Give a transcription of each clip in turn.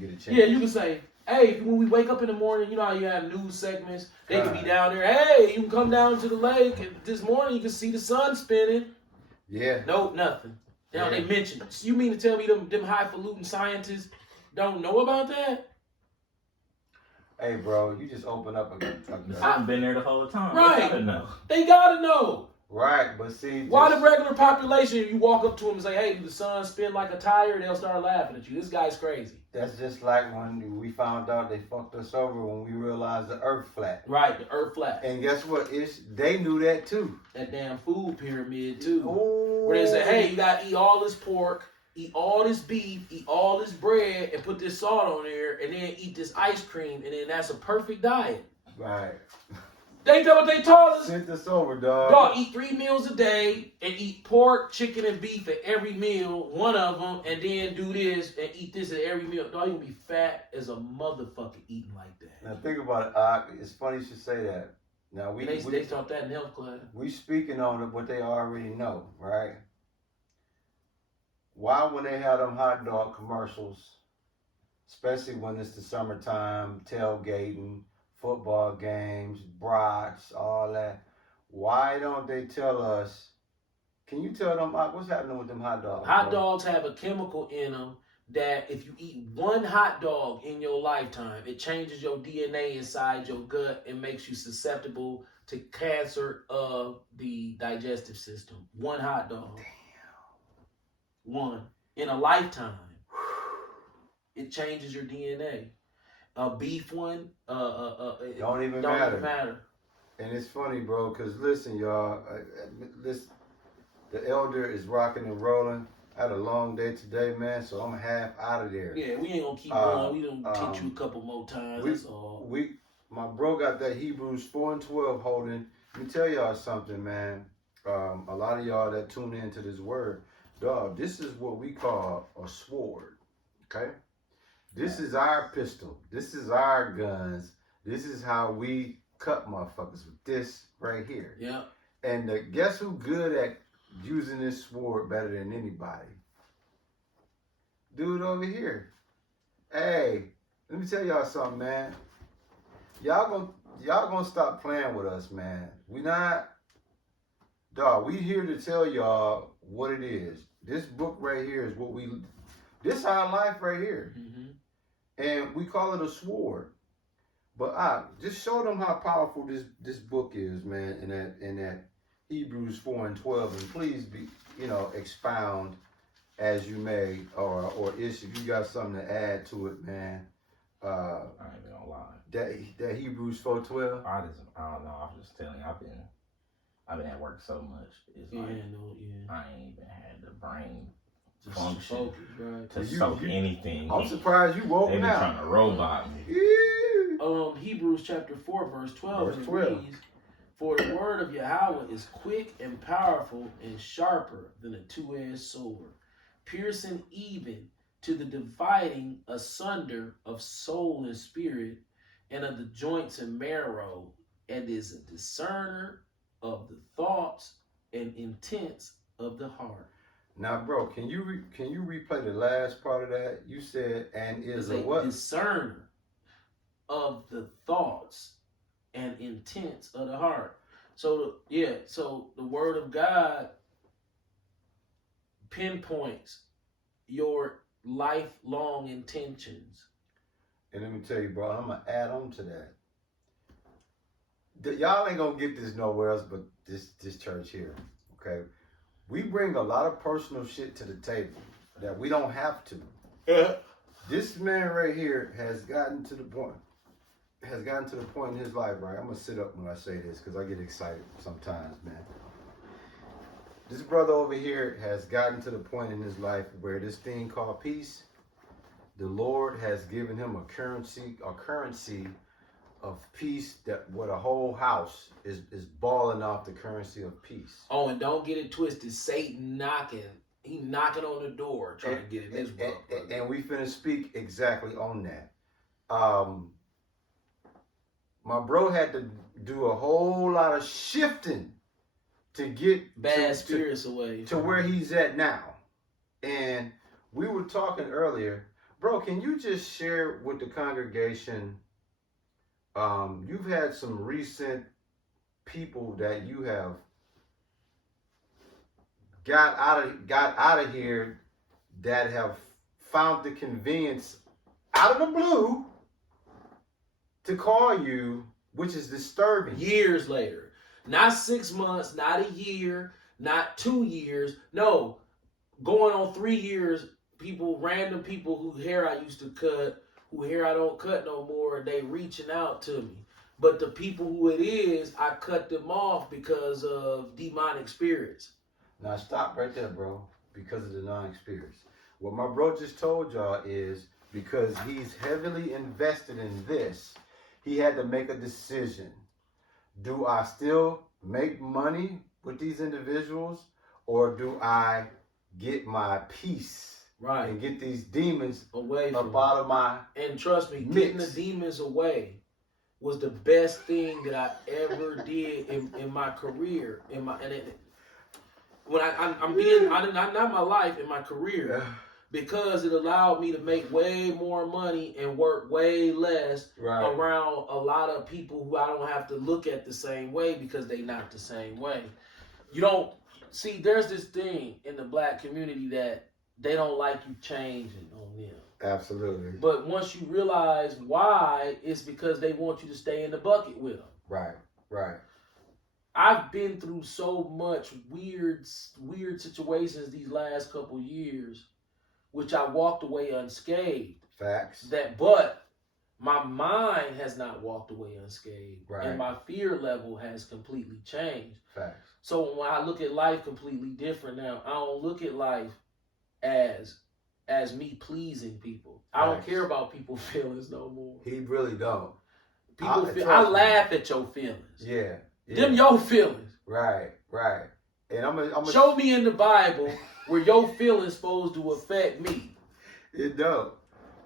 you get a chance. Yeah, you can say, hey, when we wake up in the morning, you know how you have news segments. They can be down there. Hey, you can come down to the lake, and this morning you can see the sun spinning. Yeah. Nope, nothing. Now they mention it. You mean to tell me them highfalutin scientists don't know about that? Hey, bro, you just open up I've been there the whole time. Right. They gotta know. They gotta know. Right, but see, why the regular population, if you walk up to them and say, hey, the sun spin like a tire, they'll start laughing at you. This guy's crazy. That's just like when we found out they fucked us over when we realized the earth flat. Right, the earth flat. And guess what? They knew that too. That damn food pyramid too. Ooh. Where they say, hey, you gotta eat all this pork, eat all this beef, eat all this bread, and put this salt on there, and then eat this ice cream, and then that's a perfect diet. Right. They know what they taught us. Sent us over, dog. Dog, eat 3 meals a day and eat pork, chicken, and beef at every meal, one of them, and then do this and eat this at every meal. Dog, you gonna be fat as a motherfucker eating like that. Now think about it, it's funny you should say that. Now they taught that in health class. We speaking on what they already know, right? Why when they have them hot dog commercials, especially when it's the summertime, tailgating, football games, brats, all that. Why don't they tell us? Can you tell them what's happening with them hot dogs? Hot dogs have a chemical in them that if you eat one hot dog in your lifetime, it changes your DNA inside your gut and makes you susceptible to cancer of the digestive system. One hot dog. Damn. One. In a lifetime. It changes your DNA. A beef one, don't even matter. And it's funny, bro, because listen, y'all, listen, the elder is rocking and rolling. I had a long day today, man, so I'm half out of there. Yeah, we ain't gonna keep going. We gonna teach you a couple more times. That's all. My bro got that Hebrews 4 and 12 holding. Let me tell y'all something, man. A lot of y'all that tune into this word, dog, this is what we call a sword, okay? This is our pistol. This is our guns. This is how we cut motherfuckers with this right here. Yeah. And guess who good at using this sword better than anybody? Dude over here. Hey, let me tell y'all something, man. Y'all gonna stop playing with us, man. We not, dog. We here to tell y'all what it is. This book right here is this our life right here. Mm-hmm. And we call it a sword. But just show them how powerful this book is, man, in that Hebrews 4 and 12. And please expound as you may, or if you got something to add to it, man. I ain't even gonna lie. That Hebrews 4:12. I don't know. I'm just telling you, I've been at work so much. It's like I ain't even had the brain function to soak anything. I'm surprised you woke They've been now. trying to robot me. Hebrews chapter 4, verse 12. Reads, for the word of Yahweh is quick and powerful and sharper than a two-edged sword, piercing even to the dividing asunder of soul and spirit, and of the joints and marrow, and is a discerner of the thoughts and intents of the heart. Now, bro, can you replay the last part of that? You said, and is a what? Discerner of the thoughts and intents of the heart. So the word of God pinpoints your lifelong intentions. And let me tell you, bro, I'm gonna add on to that. Y'all ain't gonna get this nowhere else but this church here, okay? We bring a lot of personal shit to the table that we don't have to. This man right here has gotten to the point in his life, right? I'm gonna sit up when I say this because I get excited sometimes, man. This brother over here has gotten to the point in his life where this thing called peace, the Lord has given him a currency of peace that what a whole house is balling off the currency of peace. Oh, and don't get it twisted. Satan knocking. He knocking on the door trying to get in this book. And we finna speak exactly on that. My bro had to do a whole lot of shifting to get bad spirits away to where he's at now. And we were talking earlier, Bro, can you just share with the congregation, you've had some recent people that you have got out of here that have found the convenience out of the blue to call you, which is disturbing. Years later. Not 6 months, not a year, not 2 years. No, going on 3 years, random people whose hair I used to cut, who hair I don't cut no more, they reaching out to me. But the people who it is, I cut them off because of demonic spirits. Now stop right there, bro, because of the demonic spirits. What my bro just told y'all is because he's heavily invested in this, he had to make a decision. Do I still make money with these individuals, or do I get my peace? Right. And get these demons away up out of my And trust me, mix. Getting the demons away was the best thing that I ever did in my career. Not my life, in my career. Yeah. Because it allowed me to make way more money and work way less around a lot of people who I don't have to look at the same way because they not the same way. You don't see, there's this thing in the black community that they don't like you changing on them. Absolutely. But once you realize why, it's because they want you to stay in the bucket with them. Right. I've been through so much weird situations these last couple years, which I walked away unscathed. Facts. But my mind has not walked away unscathed. Right. And my fear level has completely changed. Facts. So when I look at life completely different now, I don't look at life as me pleasing people. Facts. I don't care about people's feelings no more. He really don't. I laugh at your feelings. Yeah. Them your feelings. Right. And I'm gonna show me in the Bible where your feelings supposed to affect me. It don't.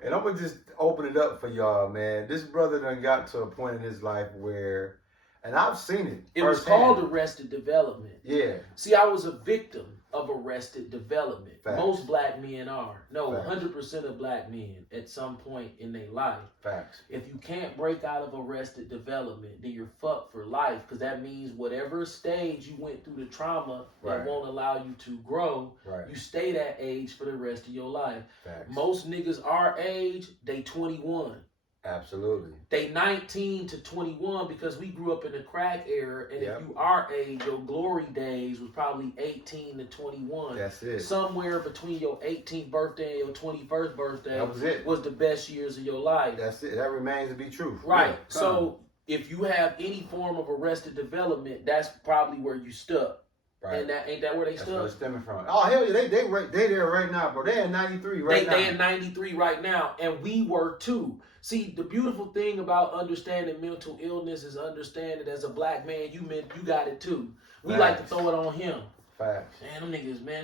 And I'm gonna just open it up for y'all, man. This brother done got to a point in his life where, and I've seen it. It was called arrested development. Yeah. See, I was a victim of arrested development. Facts. Most black men are. No, Facts. 100% of black men at some point in their life. Facts. If you can't break out of arrested development, then you're fucked for life, because that means whatever stage you went through the trauma that won't allow you to grow, you stay that age for the rest of your life. Facts. Most niggas our age, they 21. Absolutely. They 19 to 21 because we grew up in the crack era, and if you our age, your glory days was probably 18 to 21. That's it. Somewhere between your 18th birthday and your 21st birthday that was it. Was the best years of your life. That's it. That remains to be true. Right. Yeah. So if you have any form of arrested development, that's probably where you stuck. Right. And ain't that where they That's stuck? where it's stemming from. Oh hell yeah, they there right now, bro. They at 93 right now. They at 93 right now, and we were too. See, the beautiful thing about understanding mental illness is understanding as a black man, you got it too. We like to throw it on him. Facts. Man,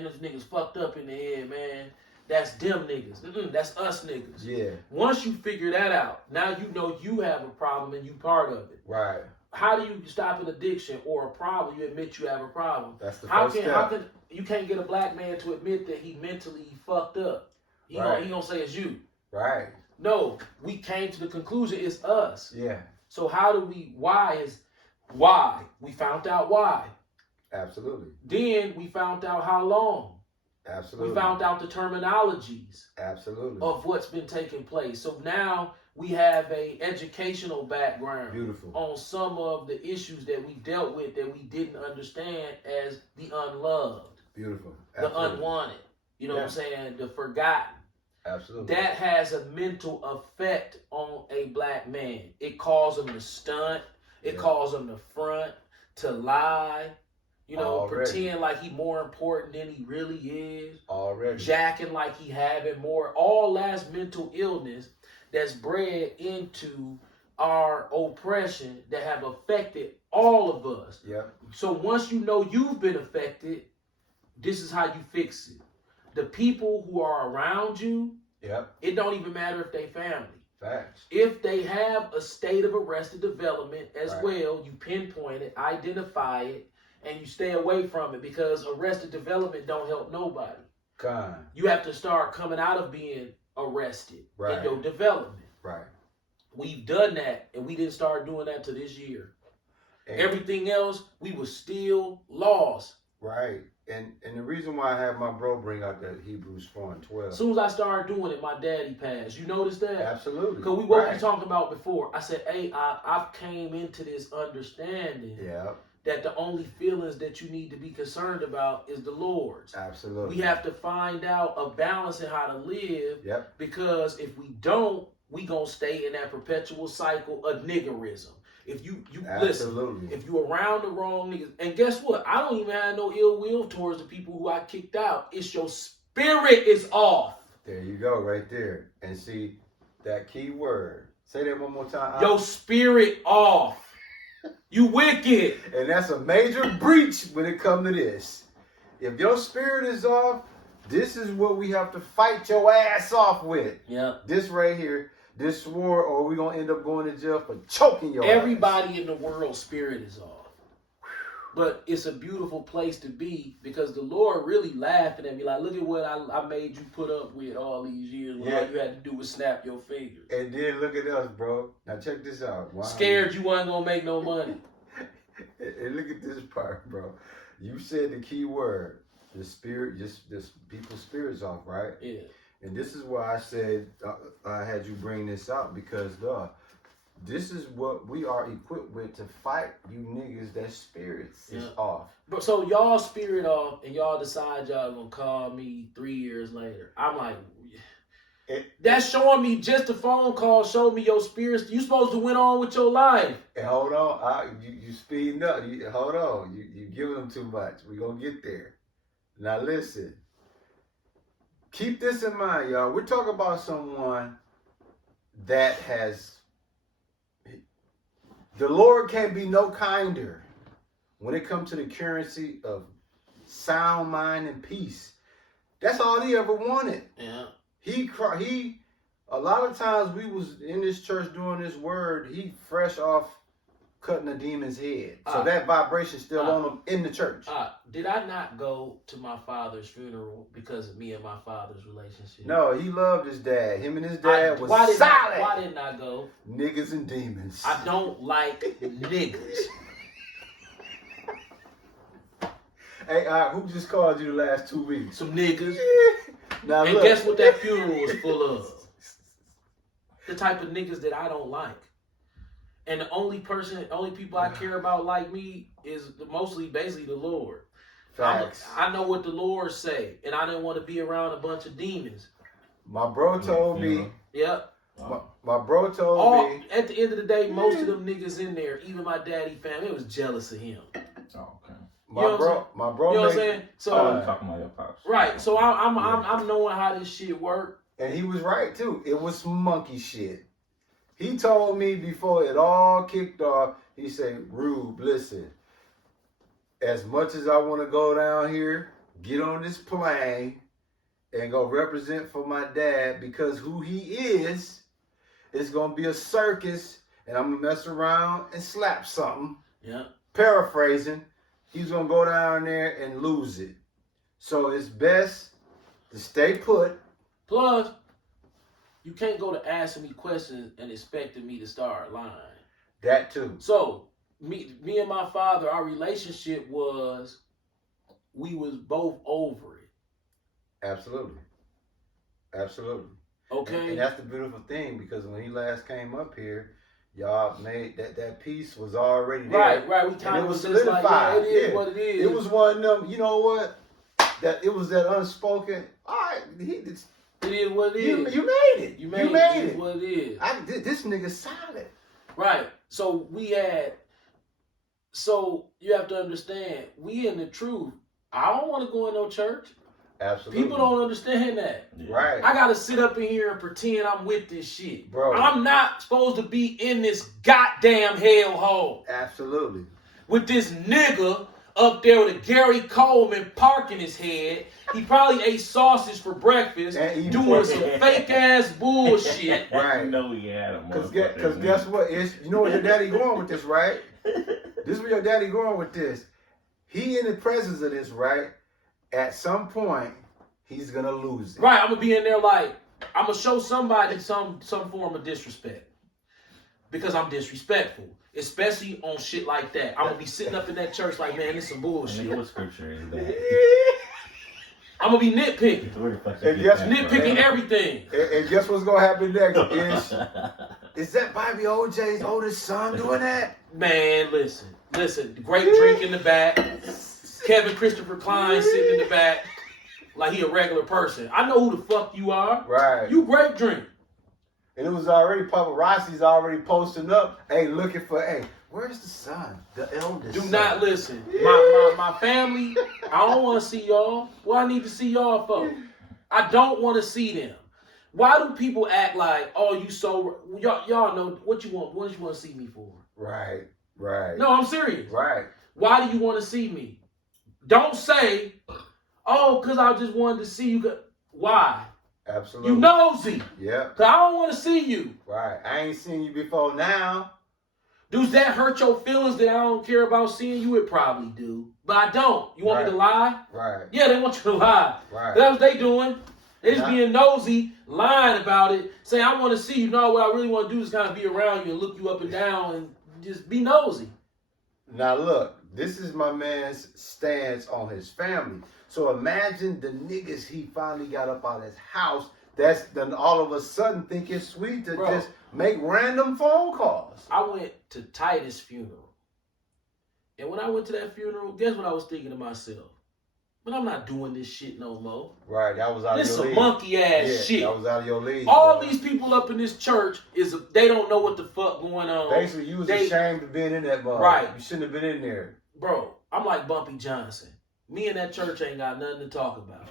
those niggas fucked up in the head, man. That's them niggas. That's us niggas. Yeah. Once you figure that out, now you know you have a problem and you part of it. Right. How do you stop an addiction or a problem? You admit you have a problem. That's the first step. How can you can't get a black man to admit that he mentally fucked up? He gonna say it's you. Right. No, we came to the conclusion it's us. Yeah. So why? We found out why. Absolutely. Then we found out how long. Absolutely. We found out the terminologies. Absolutely. Of what's been taking place. So now we have a educational background. Beautiful. On some of the issues that we dealt with that we didn't understand as the unloved. Beautiful. Absolutely. The unwanted. You know what I'm saying? The forgotten. Absolutely. That has a mental effect on a black man. It calls him to stunt. It calls him to front, to lie. Pretend like he more important than he really is. Already. Jacking like he having more. All that's mental illness that's bred into our oppression that have affected all of us. Yep. So once you know you've been affected, this is how you fix it. The people who are around you, it don't even matter if they family. Facts. If they have a state of arrested development as well, you pinpoint it, identify it, and you stay away from it, because arrested development don't help nobody. You have to start coming out of being arrested right. in your development. Right. We've done that, and we didn't start doing that till this year. And everything else, we were still lost. Right. And the reason why I have my bro bring out that Hebrews 4:12. As soon as I started doing it, my daddy passed. You noticed that? Absolutely. Because what we talking about before. I said, hey, I've came into this understanding that the only feelings that you need to be concerned about is the Lord's. Absolutely. We have to find out a balance in how to live. Because if we don't, we gonna stay in that perpetual cycle of niggerism. If you listen, if you around the wrong niggas, and guess what? I don't even have no ill will towards the people who I kicked out. It's your spirit is off. There you go, right there. And see that key word. Say that one more time. Your spirit off. You wicked. And that's a major breach when it comes to this. If your spirit is off, this is what we have to fight your ass off with. Yeah. This right here. This swore, or we're going to end up going to jail for choking your Everybody ass. In the world's spirit is off. But it's a beautiful place to be because the Lord really laughing at me like, look at what I made you put up with all these years when all you had to do was snap your fingers. And then look at us, bro. Now check this out. Wow. Scared you wasn't going to make no money. And look at this part, bro. You said the key word. The spirit, just people's spirits off, right? Yeah. And this is why I said I had you bring this out because this is what we are equipped with to fight you niggas that spirits is off. But so y'all spirit off and y'all decide y'all gonna call me 3 years later. I'm like, that's showing me just a phone call showed me your spirits. You supposed to went on with your life. And hold on, you speeding up. Hold on, you giving them too much. We gonna get there. Now listen. Keep this in mind, y'all. We're talking about someone that has... The Lord can't be no kinder when it comes to the currency of sound mind and peace. That's all he ever wanted. Yeah. He a lot of times we was in this church doing this word, he fresh off cutting a demon's head. So that vibration still on him in the church. Did I not go to my father's funeral because of me and my father's relationship? No, he loved his dad. Him and his dad was solid. Why didn't I go? Niggas and demons. I don't like niggas. Hey, who just called you the last 2 weeks? Some niggas. Now and look. Guess what that funeral was full of? The type of niggas that I don't like. And the only people I care about like me is mostly basically the Lord. Facts. I know what the Lord say, and I didn't want to be around a bunch of demons. My bro told me. Yep. My bro told me. At the end of the day, most of them niggas in there, even my daddy family, was jealous of him. Oh, okay. My bro. You know what I'm saying? So talking about your pops. Right. So I'm knowing how this shit work. And he was right too. It was some monkey shit. He told me before it all kicked off, he said, Rube, listen, as much as I want to go down here, get on this plane and go represent for my dad because who he is, it's going to be a circus and I'm going to mess around and slap something. Yeah. Paraphrasing, he's going to go down there and lose it. So it's best to stay put. Plus, you can't go to asking me questions and expecting me to start lying. That too. So, me and my father, our relationship was, we was both over it. Absolutely. Absolutely. Okay. And that's the beautiful thing because when he last came up here, y'all made that piece was already there. Right. We kind of was solidified. solidified. Like, it is what it is. It was one of them, you know what? That it was that unspoken. All right, it is what it is. You made it. You made it. It is what it is. This nigga's solid. Right. So you have to understand, we in the truth. I don't want to go in no church. Absolutely. People don't understand that. Right. I got to sit up in here and pretend I'm with this shit. Bro. I'm not supposed to be in this goddamn hellhole. Absolutely. With this nigga up there with a Gary Coleman park in his head. He probably ate sausage for breakfast, doing some fake ass bullshit. Right. No, he had a Because guess what? You know where your daddy going with this, right? This is where your daddy going with this. He in the presence of this, right? At some point, he's gonna lose it. Right, I'm gonna be in there like, I'm gonna show somebody some form of disrespect because I'm disrespectful, especially on shit like that. I'm gonna be sitting up in that church like, man, this some bullshit. What scripture is that? I'm gonna be nitpicking. Nitpicking everything. And guess what's gonna happen next? Is that Bobby OJ's oldest son doing that? Man, listen. Great drink in the back. Kevin Christopher Klein sitting in the back like he a regular person. I know who the fuck you are. Right. You grape drink. And it was already paparazzi's already posting up. Hey, looking for, hey, where's the son? The eldest Do son. not listen. My family, I don't want to see y'all. What I need to see y'all for? I don't want to see them. Why do people act like, oh, you so, y'all know what you want. What do you want to see me for? Right. No, I'm serious. Right. Why do you want to see me? Don't say, oh, because I just wanted to see you. Why? Absolutely. You nosy. Yeah. Because I don't want to see you. Right. I ain't seen you before now. Does that hurt your feelings that I don't care about seeing you? It probably do. But I don't. You want me to lie? Right. Yeah, they want you to lie. Right. That's what they doing. They just being nosy, lying about it, saying, I want to see you. No, what I really want to do is kind of be around you and look you up and down and just be nosy. Now look, this is my man's stance on his family. So imagine the niggas he finally got up out of his house that's then all of a sudden think it's sweet to just make random phone calls. I went to Titus' funeral. And when I went to that funeral, guess what I was thinking to myself? But I'm not doing this shit no more. Right, that was out of your league. This some monkey ass shit. That was out of your league. All these people up in this church they don't know what the fuck going on. Basically, you was ashamed of being in that bar. Right. You shouldn't have been in there. Bro, I'm like Bumpy Johnson. Me and that church ain't got nothing to talk about.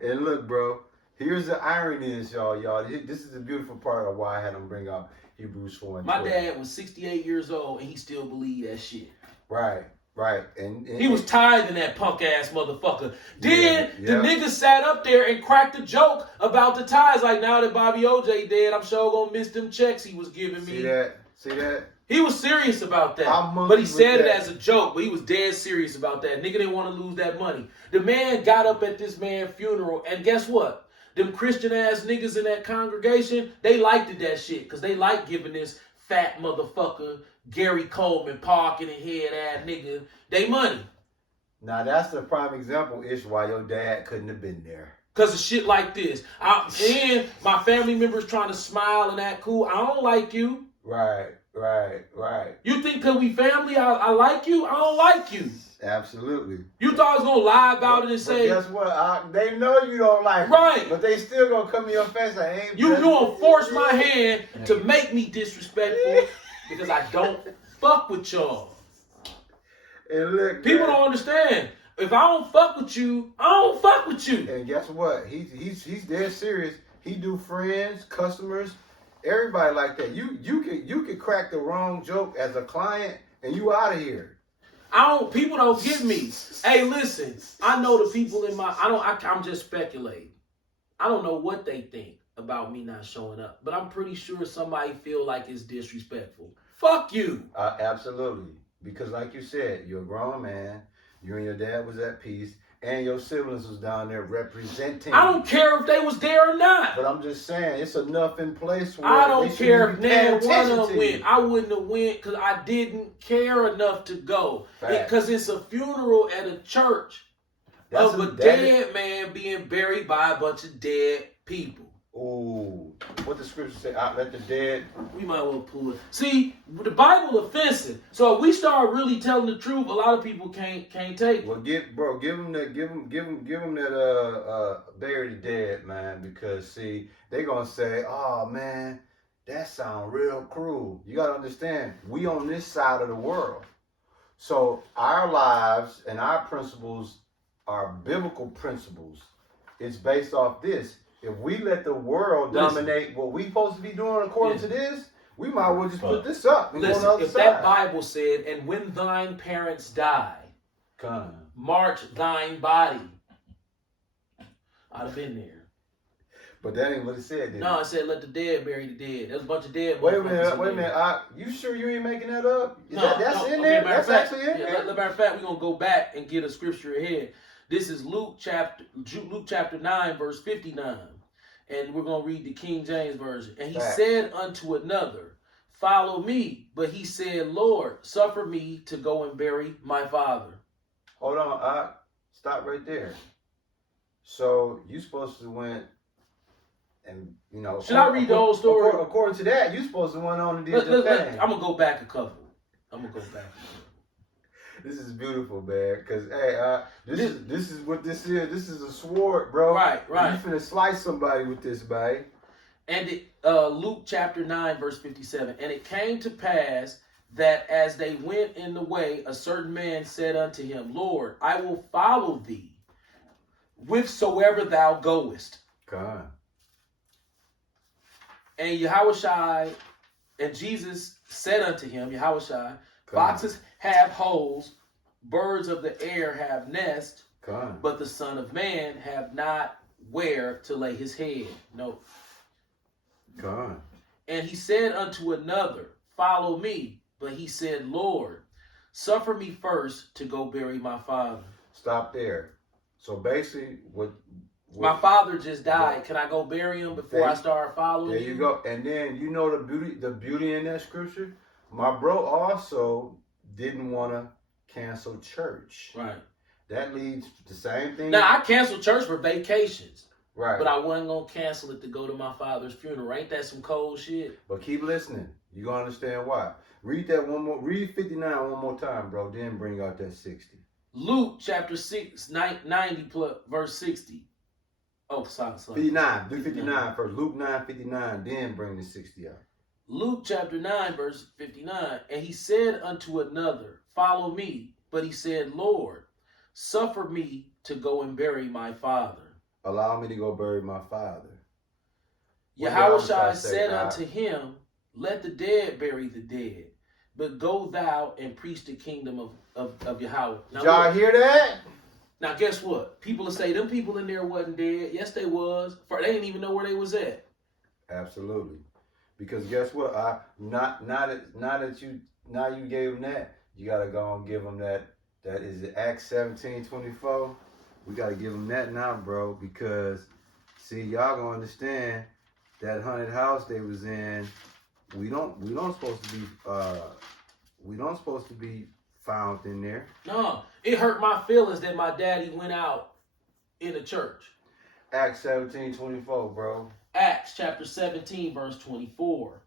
And look, bro, here's the irony in this, y'all. This is the beautiful part of why I had them bring out Hebrews 4 and 12. My dad was 68 years old and he still believed that shit. Right. And he was tithing that punk ass motherfucker. Then the nigga sat up there and cracked a joke about the tithes. Like, now that Bobby OJ dead, I'm sure gonna miss them checks he was giving me. See that? He was serious about that. But he said it as a joke, but he was dead serious about that. Nigga didn't want to lose that money. The man got up at this man's funeral, and guess what? Them Christian ass niggas in that congregation, they liked that shit because they like giving this fat motherfucker Gary Coleman parking and head ass nigga they money. Now that's the prime example why your dad couldn't have been there. Cause of shit like this. And my family members trying to smile and act cool. I don't like you. Right. You think cause we family I like you? I don't like you. Absolutely. You thought I was gonna lie about it and say, guess what? They know you don't like it. But they still gonna come in your face like, hey, you gonna force my hand to make me disrespectful because I don't fuck with y'all. And look, people don't understand. If I don't fuck with you, I don't fuck with you. And guess what? He's dead serious. He do friends, customers, everybody like that. You could crack the wrong joke as a client and you out of here. People don't get me. Hey, listen, I know the people in I'm just speculating. I don't know what they think about me not showing up, but I'm pretty sure somebody feel like it's disrespectful. Fuck you. Absolutely. Because like you said, you're a grown man. You and your dad was at peace. And your siblings was down there representing. I don't care if they was there or not. But I'm just saying, it's enough in place where I don't care if neither one of them went. I wouldn't have went because I didn't care enough to go. Because it's a funeral at a church of a dead man being buried by a bunch of dead people. Ooh, what the scripture say? Let the dead. We might well pull it. See, the Bible offensive. So if we start really telling the truth, a lot of people can't take it. Well, give them that bury the dead, man. Because see, they gonna say, oh man, that sound real cruel. You gotta understand, we on this side of the world, so our lives and our principles are biblical principles. It's based off this. If we let the world dominate what we supposed to be doing according to this, we might as well just put this up and go on the other side. That Bible said, and when thine parents die, march thine body. I'd have been there. But that ain't what it said, did it? No, it said let the dead bury the dead. There's a bunch of dead. Wait a minute. You sure you ain't making that up? That's in there? That's actually in there? Matter of fact, we're going to go back and get a scripture ahead. This is Luke chapter 9, verse 59. And we're going to read the King James Version. And he said unto another, follow me. But he said, Lord, suffer me to go and bury my father. Hold on, stop right there. So you supposed to went and, you know. Should I read the whole story? According to that, you supposed to went on and did the thing. I'm going to go back a couple. This is beautiful, man. Cause hey, this is what this is. This is a sword, bro. Right. You finna slice somebody with this, man. And Luke chapter 9, verse 57. And it came to pass that as they went in the way, a certain man said unto him, Lord, I will follow thee whithersoever thou goest. God. And Yahushua and Jesus said unto him, Yahushua, foxes have holes, birds of the air have nests, but the Son of Man have not where to lay his head. No. And he said unto another, follow me. But he said, Lord, suffer me first to go bury my father. Stop there. So basically, what my father just died. Can I go bury him before I start following you? There you go. And then you know the beauty in that scripture? My bro also didn't want to cancel church. Right. That leads to the same thing. Now, I canceled church for vacations. Right. But I wasn't going to cancel it to go to my father's funeral. Ain't that some cold shit? But keep listening. You're going to understand why. Read that one more. Read 59 one more time, bro. Then bring out that 60. Luke chapter 6, 90 plus verse 60. Oh, sorry. 59. Do 59 first. Luke 9:59. Then bring the 60 out. Luke chapter 9, verse 59. And he said unto another, follow me. But he said, Lord, suffer me to go and bury my father. Allow me to go bury my father. Yahushua said unto him, let the dead bury the dead, but go thou and preach the kingdom of Yahweh. Now, y'all hear that? Now guess what? People will say them people in there wasn't dead. Yes, they was. They didn't even know where they was at. Absolutely. Because guess what? Now you gave them that, you gotta go and give them that. That is Acts 17:24. We gotta give them that now, bro. Because see, y'all gonna understand that haunted house they was in. We don't supposed to be found in there. No, it hurt my feelings that my daddy went out in the church. Acts 17:24, bro. Acts chapter 17, verse 24.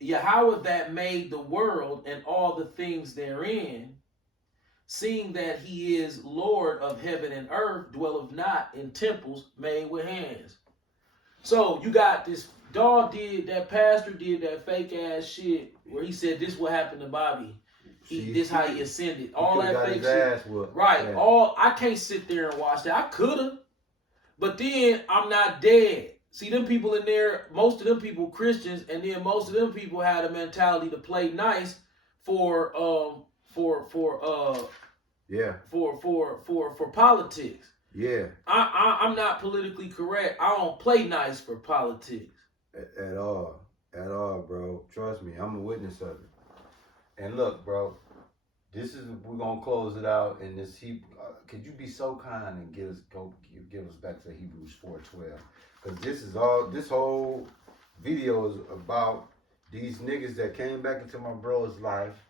Yahweh that made the world and all the things therein, seeing that he is Lord of heaven and earth, dwelleth not in temples made with hands. So you got this pastor did that fake ass shit where he said this what happened to Bobby. This how he ascended. All that fake shit. Right. Yeah. I can't sit there and watch that. I coulda. But then I'm not dead. See, them people in there, most of them people Christians, and then most of them people had a mentality to play nice for politics. Yeah. I'm not politically correct. I don't play nice for politics. At all, bro. Trust me, I'm a witness of it. And look, bro, we're gonna close it out in this could you be so kind and give us back to Hebrews 4:12? Because this whole video is about these niggas that came back into my bro's life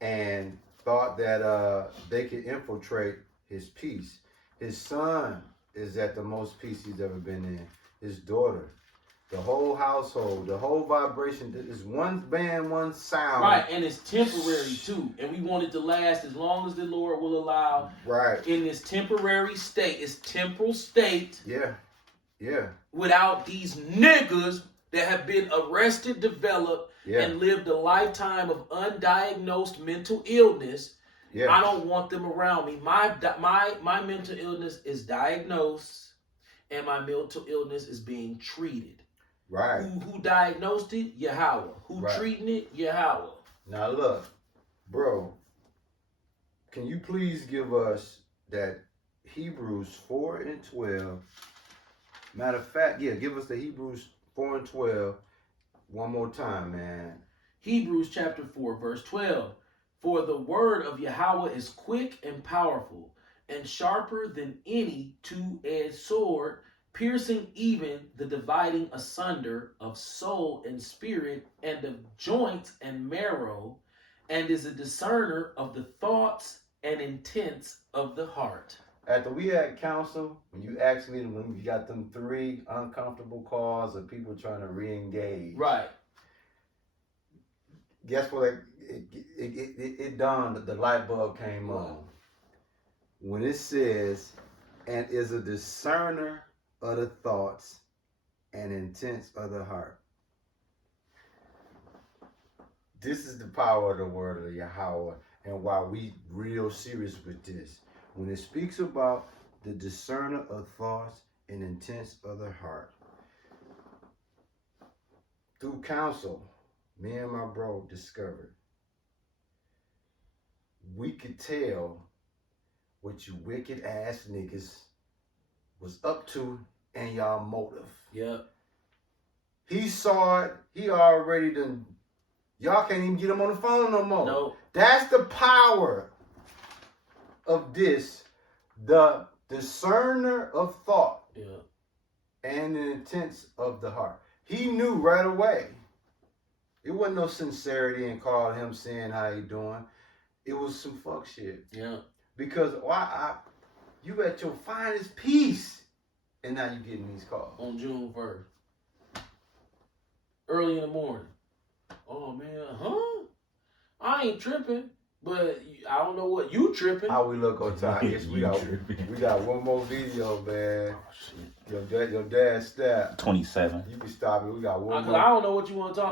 and thought that they could infiltrate his peace. His son is at the most peace he's ever been in. His daughter, the whole household, the whole vibration. Is one band, one sound. Right, and it's temporary too. And we want it to last as long as the Lord will allow. Right. In this temporary state, it's temporal state. Yeah. Yeah. Without these niggas that have been arrested, developed, and lived a lifetime of undiagnosed mental illness. Yeah. I don't want them around me. My mental illness is diagnosed, and my mental illness is being treated. Right. Who diagnosed it? Yahweh. Who treating it? Yahweh. Now look, bro, can you please give us that Hebrews 4:12? Matter of fact, give us the Hebrews 4:12 one more time, man. Hebrews chapter 4, verse 12. For the word of Yahweh is quick and powerful, and sharper than any two-edged sword, piercing even the dividing asunder of soul and spirit, and of joints and marrow, and is a discerner of the thoughts and intents of the heart. After we had counsel, when you asked me when you got them 3 uncomfortable calls of people trying to re-engage. Right. Guess what? It dawned, the light bulb came on. When it says, and is a discerner of the thoughts and intents of the heart. This is the power of the word of Yahweh, and why we real serious with this. When it speaks about the discerner of thoughts and intents of the heart, through counsel, me and my bro discovered we could tell what you wicked ass niggas was up to and y'all motive. Yep. He saw it. He already done. Y'all can't even get him on the phone no more. No. That's the power of this. The discerner of thought. Yeah. And the intents of the heart. He knew right away. It wasn't no sincerity in calling him saying how he doing. It was some fuck shit. Yeah. Because you at your finest piece, and now you getting these calls. On June 1st. Early in the morning. Oh, man. Huh? I ain't tripping, but I don't know what you tripping. How we look on time? Yes, we got one more video, man. Oh, shit. Your dad stabbed. 27. You can stop it. We got one more. I don't know what you want to talk